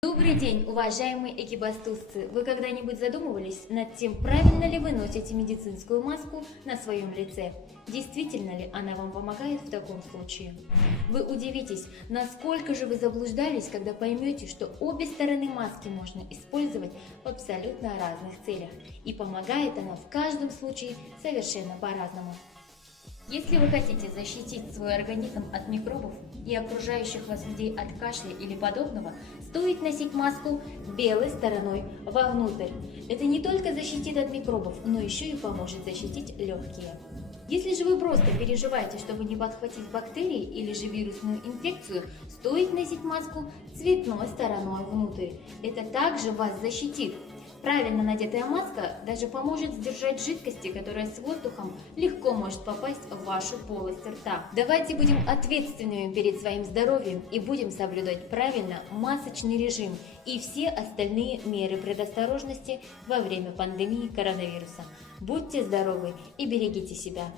Добрый день, уважаемые экибастузцы! Вы когда-нибудь задумывались над тем, правильно ли вы носите медицинскую маску на своем лице? Действительно ли она вам помогает в таком случае? Вы удивитесь, насколько же вы заблуждались, когда поймете, что обе стороны маски можно использовать в абсолютно разных целях. И помогает она в каждом случае совершенно по-разному. Если вы хотите защитить свой организм от микробов и окружающих вас людей от кашля или подобного, стоит носить маску белой стороной вовнутрь. Это не только защитит от микробов, но еще и поможет защитить легкие. Если же вы просто переживаете, чтобы не подхватить бактерии или же вирусную инфекцию, стоит носить маску цветной стороной внутрь. Это также вас защитит. Правильно надетая маска даже поможет сдержать жидкости, которые с воздухом легко может попасть в вашу полость рта. Давайте будем ответственными перед своим здоровьем и будем соблюдать правильно масочный режим и все остальные меры предосторожности во время пандемии коронавируса. Будьте здоровы и берегите себя!